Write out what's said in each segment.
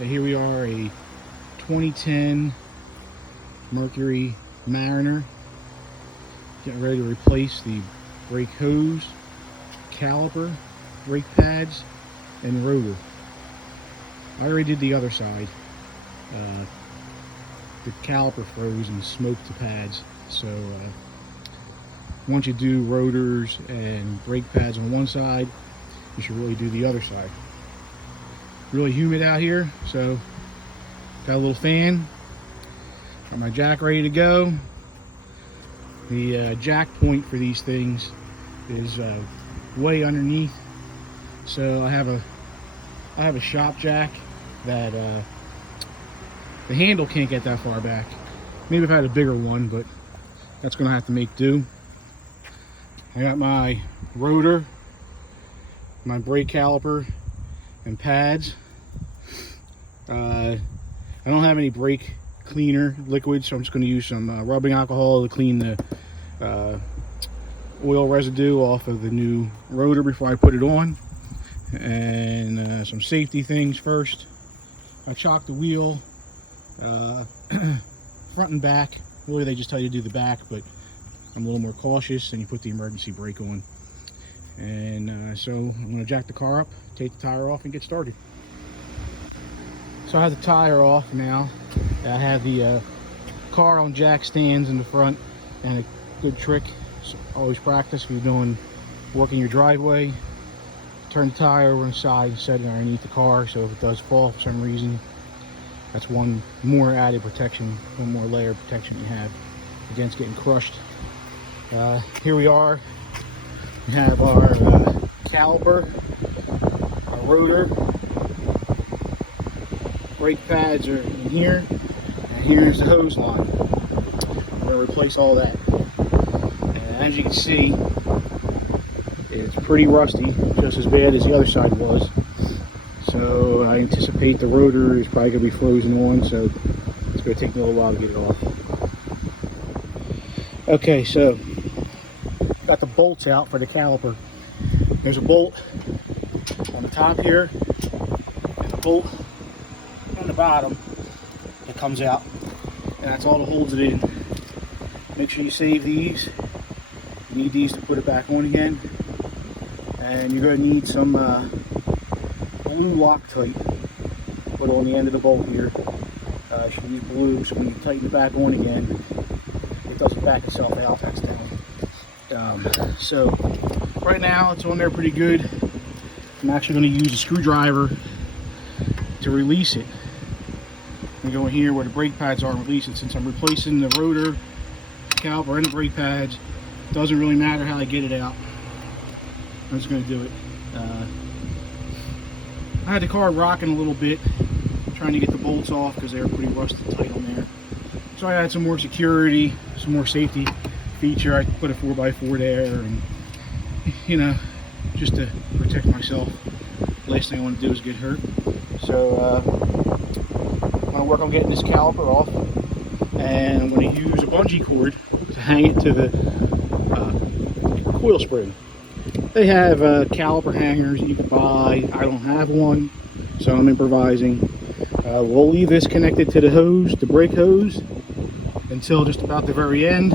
Here we are, a 2010 Mercury Mariner, getting ready to replace the brake hose, caliper, brake pads, and rotor. I already did the other side. The caliper froze and smoked the pads, so once you do rotors and brake pads on one side, you should really do the other side. Really humid out here, so got a little fan, got my jack ready to go. The jack point for these things is way underneath, so I have a shop jack that the handle can't get that far back. Maybe if I had a bigger one, but that's gonna have to make do. I got my rotor, my brake caliper, and pads. I don't have any brake cleaner liquid, so I'm just going to use some rubbing alcohol to clean the oil residue off of the new rotor before I put it on. And some safety things first. I chocked the wheel front and back. Really, they just tell you to do the back, but I'm a little more cautious, and you put the emergency brake on. And so I'm going to jack the car up, take the tire off, and get started. So I have the tire off now. I have the car on jack stands in the front, and a good trick, so always practice if you're doing work in your driveway. Turn the tire over inside, set it underneath the car, so if it does fall for some reason, that's one more added protection, one more layer of protection you have against getting crushed. Here we are. We have our caliper, our rotor, brake pads are in here, and here's the hose line. We're going to replace all that. And as you can see, it's pretty rusty, just as bad as the other side was. So I anticipate the rotor is probably going to be frozen on, so it's going to take me a little while to get it off. Okay, so got the bolts out for the caliper. There's a bolt on the top here, and a bolt on the bottom that comes out, and that's all that holds it in. Make sure you save these. You need these to put it back on again, and you're going to need some blue Loctite put on the end of the bolt here. You should use blue, so when you tighten it back on again, it doesn't back itself out. That's down. So right now it's on there pretty good. I'm actually going to use a screwdriver to release it. I'm going to go in here where the brake pads are and release it. Since I'm replacing the rotor, caliper, and the brake pads, it doesn't really matter how I get it out. I'm just going to do it. I had the car rocking a little bit, trying to get the bolts off because they were pretty rusted tight on there. So I had some more security, some more safety feature. I put a 4x4 there, and you know, just to protect myself. Last thing I want to do is get hurt. So I'm going to work on getting this caliper off, and I'm going to use a bungee cord to hang it to the coil spring. They have caliper hangers you can buy. I don't have one, so I'm improvising. We'll leave this connected to the hose, the brake hose, until just about the very end,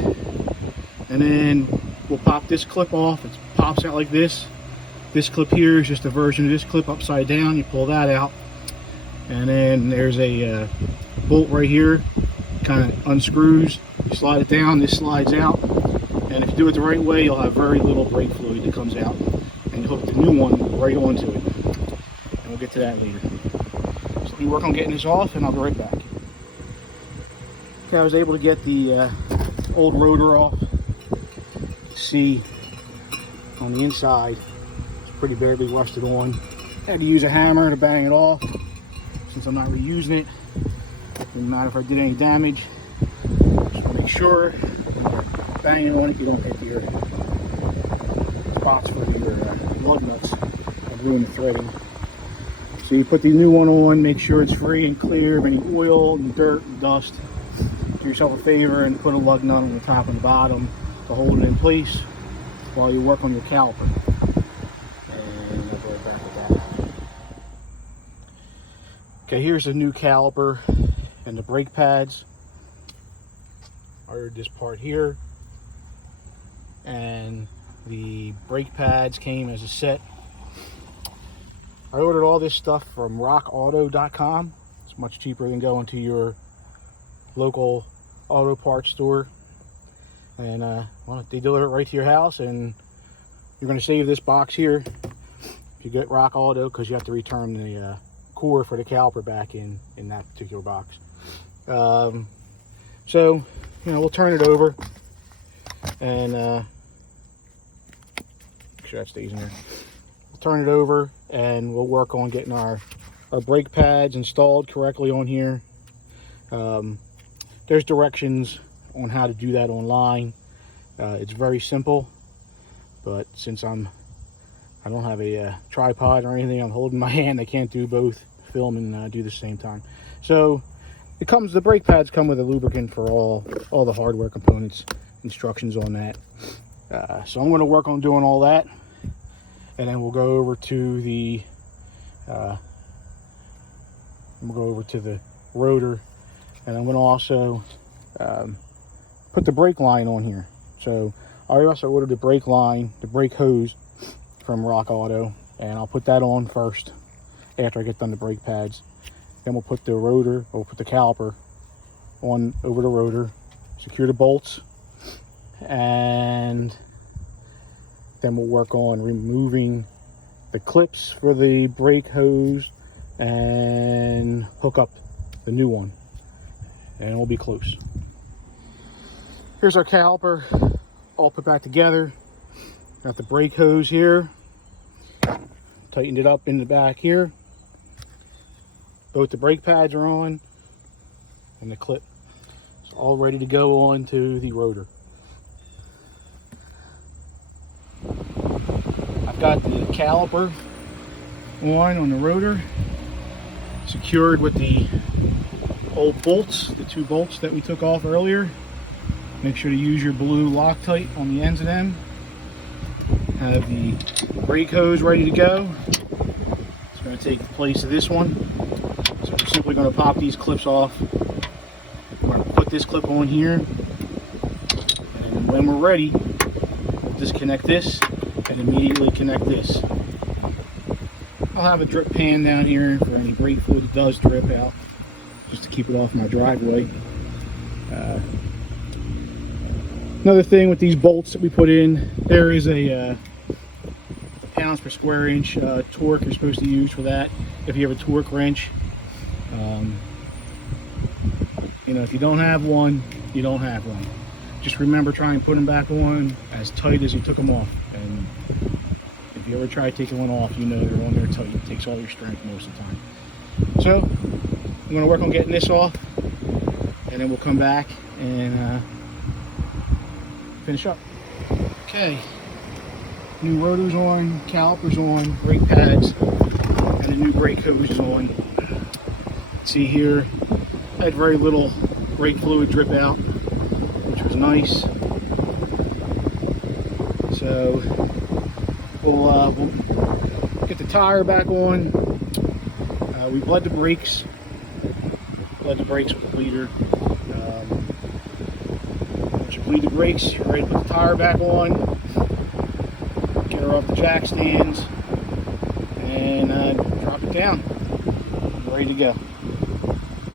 and then we'll pop this clip off. It pops out like this. This clip here is just a version of this clip upside down. You pull that out, and then there's a bolt right here, kind of unscrews. You slide it down, this slides out, and if you do it the right way, you'll have very little brake fluid that comes out, and you hook the new one right onto it, and we'll get to that later. So let me work on getting this off, and I'll be right back. Okay, I was able to get the old rotor off. See on the inside, it's pretty badly rusted on. I had to use a hammer to bang it off. Since I'm not reusing it, it doesn't matter if I did any damage. Just make sure banging on it, you don't hit your spots for your lug nuts and ruin the threading. So you put the new one on, make sure it's free and clear of any oil and dirt and dust. Do yourself a favor and put a lug nut on the top and the bottom to hold it in place while you work on your caliper. And I'll go back with that. Okay, here's the new caliper and the brake pads. I ordered this part here, and the brake pads came as a set. I ordered all this stuff from rockauto.com. It's much cheaper than going to your local auto parts store. And well, they deliver it right to your house, and you're going to save this box here if you get Rock Auto, because you have to return the core for the caliper back in that particular box. So, you know, we'll turn it over and make sure that stays in there. We'll turn it over and we'll work on getting our brake pads installed correctly on here. There's directions on how to do that online. It's very simple, but since I don't have a tripod or anything, I'm holding my hand, I can't do both, film and do the same time. So the brake pads come with a lubricant for all the hardware components, instructions on that. So I'm going to work on doing all that, and then we'll go over to the rotor, and I'm going to also put the brake line on here. So I also ordered the brake line, the brake hose from Rock Auto, and I'll put that on first after I get done the brake pads. Then we'll put the rotor, or we'll put the caliper on over the rotor, secure the bolts, and then we'll work on removing the clips for the brake hose and hook up the new one, and we'll be close. Here's our caliper all put back together. Got the brake hose here, tightened it up in the back here. Both the brake pads are on, and the clip is all ready to go on to the rotor. I've got the caliper on the rotor, secured with the old bolts, the 2 bolts that we took off earlier. Make sure to use your blue Loctite on the ends of them. Have the brake hose ready to go. It's going to take the place of this one. So we're simply going to pop these clips off. We're going to put this clip on here, and when we're ready, we'll disconnect this and immediately connect this. I'll have a drip pan down here for any brake fluid that does drip out, just to keep it off my driveway. Another thing with these bolts that we put in, there is a pounds per square inch torque you're supposed to use for that if you have a torque wrench. You know, if you don't have one, you don't have one. Just remember, try and put them back on as tight as you took them off. And if you ever try taking one off, you know they're on there tight. It takes all your strength most of the time. So I'm going to work on getting this off, and then we'll come back and finish up. Okay, new rotor's on, calipers on, brake pads, and the new brake hose is on. See here, I had very little brake fluid drip out, which was nice. So we'll get the tire back on. We bled the brakes. Bled the brakes with the bleeder. Once you bleed the brakes, you're ready to put the tire back on. Get her off the jack stands and drop it down. Ready to go.